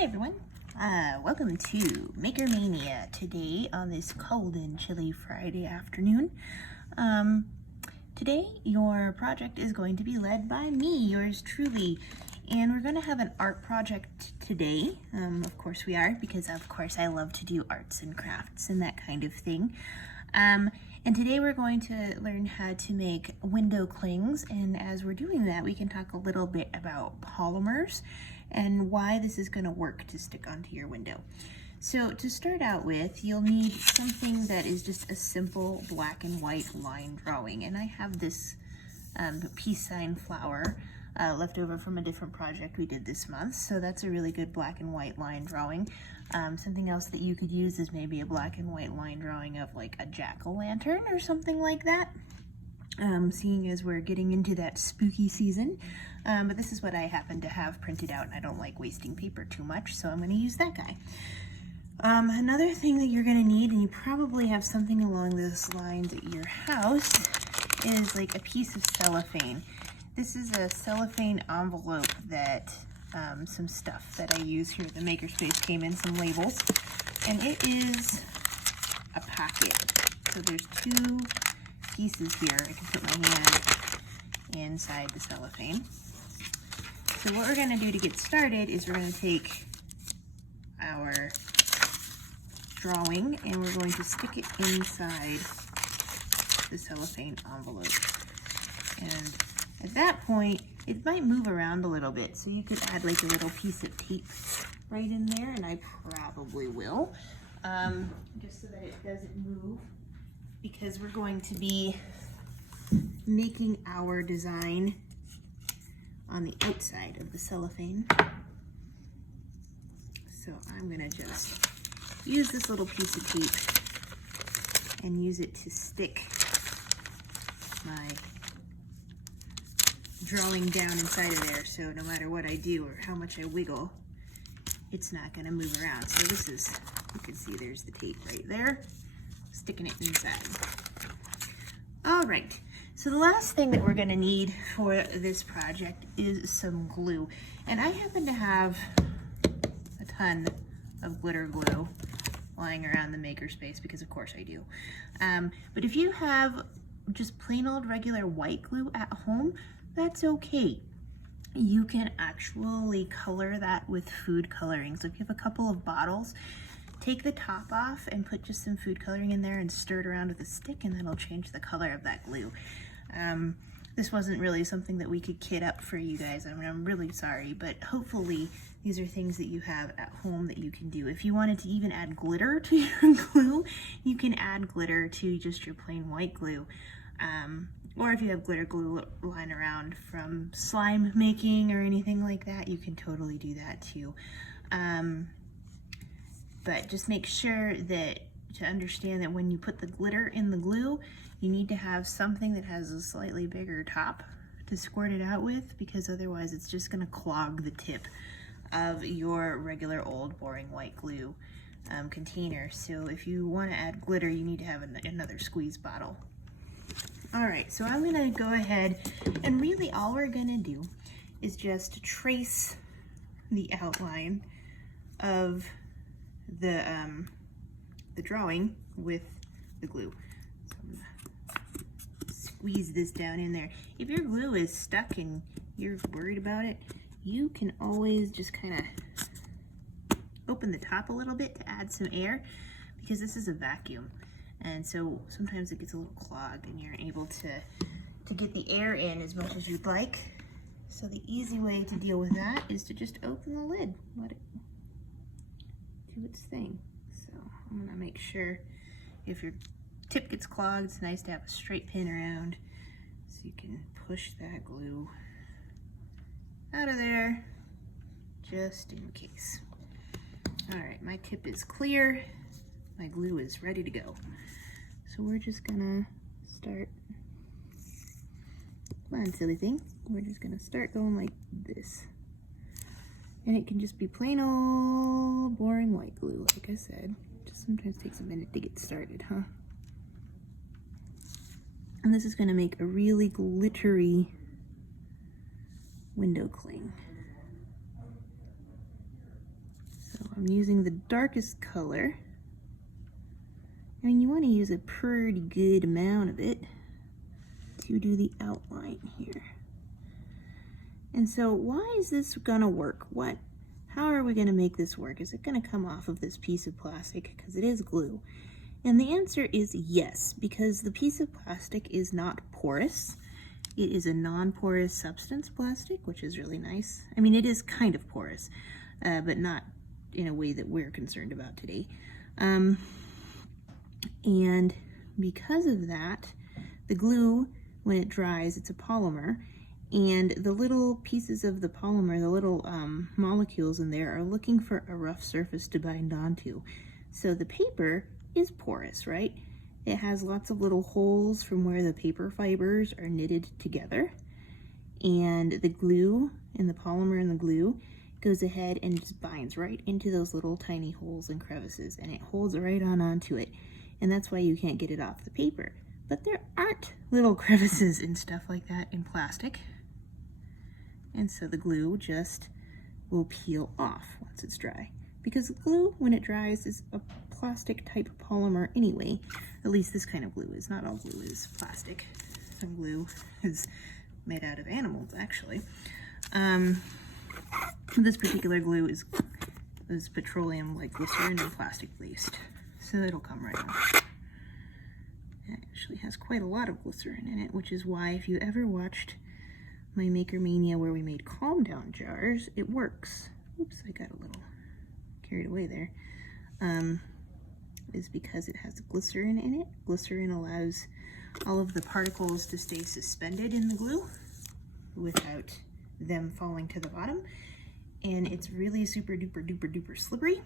Hi everyone, welcome to Maker Mania today on this cold and chilly Friday afternoon. Today your project is going to be led by me, yours truly, and we're going to have an art project today. Of course we are, because of course I love to do arts and crafts and that kind of thing. And today we're going to learn how to make window clings, and as we're doing that we can talk a little bit about polymers and why this is going to work to stick onto your window. So to start out with, you'll need something that is just a simple black and white line drawing, and I have this peace sign flower left over from a different project we did this month, so that's a really good black and white line drawing. Something else that you could use is maybe a black and white line drawing of like a jack-o'-lantern or something like that, seeing as we're getting into that spooky season. But this is what I happen to have printed out, and I don't like wasting paper too much, so I'm going to use that guy. Another thing that you're going to need, and you probably have something along those lines at your house, is like a piece of cellophane. This is a cellophane envelope that some stuff that I use here at the Makerspace came in, some labels, and it is a pocket. So there's two pieces here. I can put my hand inside the cellophane. So what we're going to do to get started is we're going to take our drawing and we're going to stick it inside the cellophane envelope. And at that point, it might move around a little bit, so you could add like a little piece of tape right in there, and I probably will, just so that it doesn't move, because we're going to be making our design on the outside of the cellophane. So I'm gonna just use this little piece of tape and use it to stick my drawing down inside of there, so no matter what I do or how much I wiggle, it's not gonna move around. So this is, you can see there's the tape right there, sticking it inside. All right, so the last thing that we're gonna need for this project is some glue. And I happen to have a ton of glitter glue lying around the Makerspace, because of course I do. But if you have just plain old regular white glue at home, that's okay. You can actually color that with food coloring. So if you have a couple of bottles, take the top off and put just some food coloring in there and stir it around with a stick, and that'll change the color of that glue. This wasn't really something that we could kit up for you guys. I mean, I'm really sorry, but hopefully these are things that you have at home that you can do. If you wanted to even add glitter to your glue, you can add glitter to just your plain white glue. Or if you have glitter glue lying around from slime making or anything like that, you can totally do that too. But just make sure that, to understand that when you put the glitter in the glue, you need to have something that has a slightly bigger top to squirt it out with, because otherwise it's just going to clog the tip of your regular old boring white glue container. So if you want to add glitter, you need to have another squeeze bottle. All right, so I'm gonna go ahead, and really all we're gonna do is just trace the outline of the drawing with the glue. So I'm gonna squeeze this down in there. If your glue is stuck and you're worried about it, you can always just kind of open the top a little bit to add some air, because this is a vacuum. And so sometimes it gets a little clogged and you're able to get the air in as much as you'd like. So the easy way to deal with that is to just open the lid, let it do its thing. So I'm gonna make sure, if your tip gets clogged, it's nice to have a straight pin around so you can push that glue out of there just in case. All right, my tip is clear. My glue is ready to go. So we're just gonna start, come on silly thing, we're just gonna start going like this. And it can just be plain old boring white glue, like I said. Just sometimes takes a minute to get started, huh? And this is gonna make a really glittery window cling. I'm using the darkest color. I mean, you want to use a pretty good amount of it to do the outline here. And so why is this gonna work? How are we gonna make this work? Is it gonna come off of this piece of plastic? Because it is glue. And the answer is yes, because the piece of plastic is not porous. It is a non-porous substance plastic, which is really nice. I mean, it is kind of porous, but not in a way that we're concerned about today. And because of that, the glue, when it dries, it's a polymer, and the little pieces of the polymer, the little molecules in there, are looking for a rough surface to bind onto. So the paper is porous, right? It has lots of little holes from where the paper fibers are knitted together, and the glue and the polymer and the glue goes ahead and just binds right into those little tiny holes and crevices, and it holds right onto it, and that's why you can't get it off the paper. But there aren't little crevices and stuff like that in plastic, and so the glue just will peel off once it's dry. Because glue, when it dries, is a plastic type polymer anyway. At least this kind of glue is. Not all glue is plastic. Some glue is made out of animals, actually. This particular glue is petroleum, like glycerin, and plastic based. So it'll come right off. It actually has quite a lot of glycerin in it, which is why if you ever watched my Maker Mania where we made calm down jars, it works. Oops, I got a little carried away there. Is because it has glycerin in it. Glycerin allows all of the particles to stay suspended in the glue without them falling to the bottom, and it's really super duper duper duper slippery.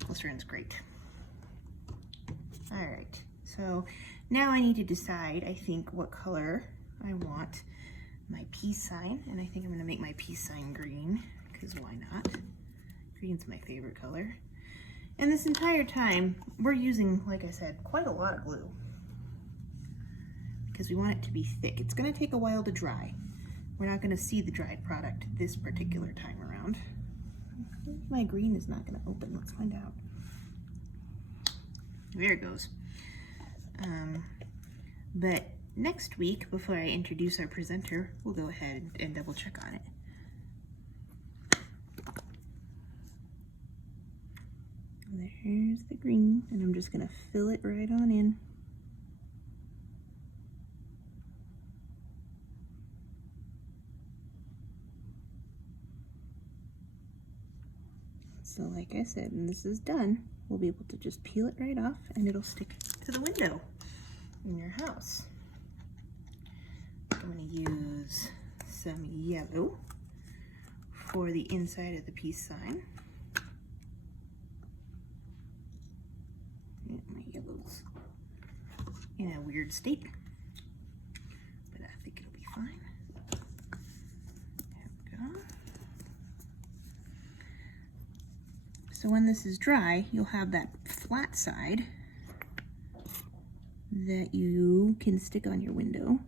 Glycerin's great. All right, so now I need to decide, I think, what color I want my peace sign, and I think I'm going to make my peace sign green, because why not? Green's my favorite color. And this entire time, we're using, like I said, quite a lot of glue, because we want it to be thick. It's going to take a while to dry. We're not going to see the dried product this particular time around. My green is not going to open. Let's find out. There it goes. But next week, before I introduce our presenter, we'll go ahead and double check on it. There's the green, and I'm just going to fill it right on in. So like I said, when this is done, we'll be able to just peel it right off, and it'll stick to the window in your house. I'm going to use some yellow for the inside of the peace sign. My yellow's in a weird state, but I think it'll be fine. There we go. So when this is dry, you'll have that flat side that you can stick on your window,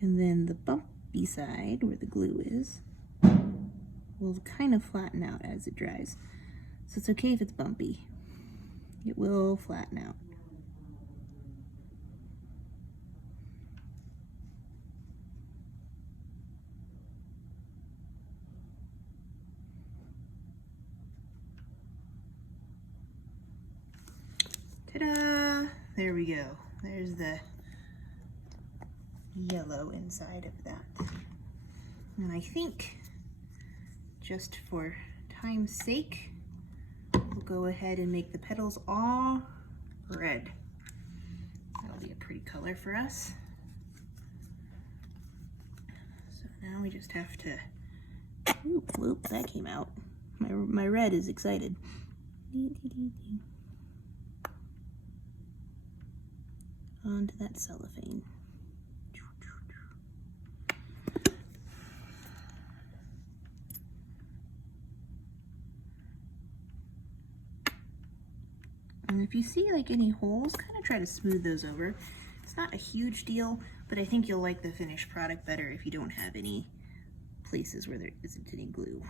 and then the bumpy side where the glue is will kind of flatten out as it dries. So it's okay if it's bumpy. It will flatten out. Ta-da! There we go. There's the yellow inside of that. And I think, just for time's sake, we'll go ahead and make the petals all red. That'll be a pretty color for us. So now we just have to, whoop, that came out. My red is excited. Onto that cellophane. And if you see like any holes, kind of try to smooth those over. It's not a huge deal, but I think you'll like the finished product better if you don't have any places where there isn't any glue.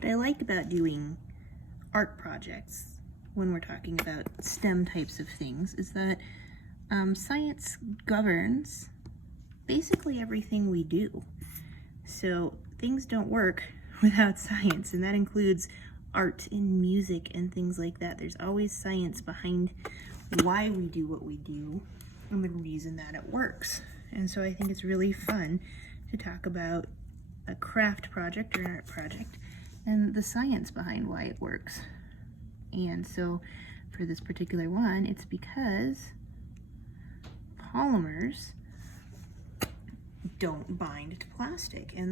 what I like about doing art projects when we're talking about STEM types of things is that science governs basically everything we do. So things don't work without science, and that includes art and music and things like that. There's always science behind why we do what we do and the reason that it works. And so I think it's really fun to talk about a craft project or an art project and the science behind why it works. And so for this particular one, it's because polymers don't bind to plastic, and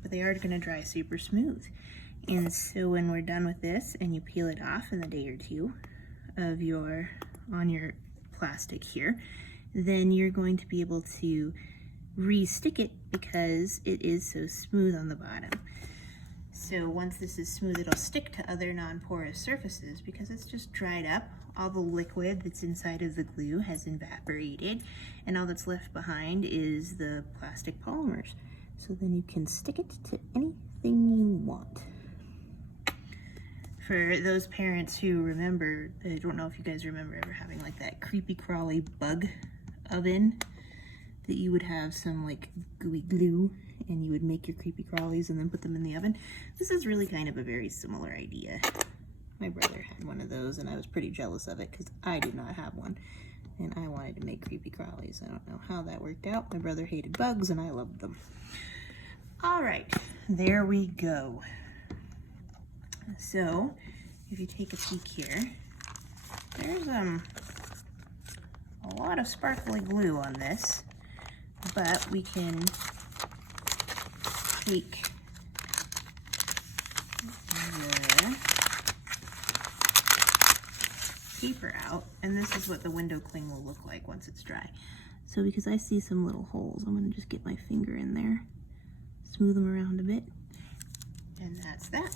but they are going to dry super smooth. And so when we're done with this and you peel it off in a day or two on your plastic here, then you're going to be able to re-stick it because it is so smooth on the bottom. So once this is smooth, it'll stick to other non-porous surfaces because it's just dried up. All the liquid that's inside of the glue has evaporated, and all that's left behind is the plastic polymers. So then you can stick it to anything you want. For those parents who remember, I don't know if you guys remember ever having like that creepy crawly bug oven that you would have some like gooey glue and you would make your creepy crawlies and then put them in the oven. This is really kind of a very similar idea. My brother had one of those and I was pretty jealous of it because I did not have one and I wanted to make creepy crawlies. I don't know how that worked out. My brother hated bugs and I loved them. All right, there we go. So if you take a peek here, there's a lot of sparkly glue on this, but we can take the paper out, and this is what the window cling will look like once it's dry. So because I see some little holes, I'm gonna just get my finger in there, smooth them around a bit, and that's that.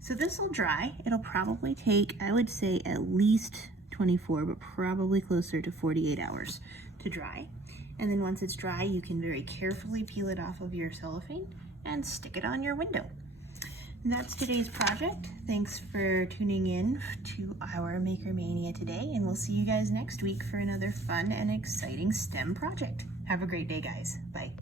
So this will dry. It'll probably take, I would say, at least 24, but probably closer to 48 hours to dry. And then once it's dry, you can very carefully peel it off of your cellophane and stick it on your window. And that's today's project. Thanks for tuning in to our Maker Mania today, and we'll see you guys next week for another fun and exciting STEM project. Have a great day, guys. Bye.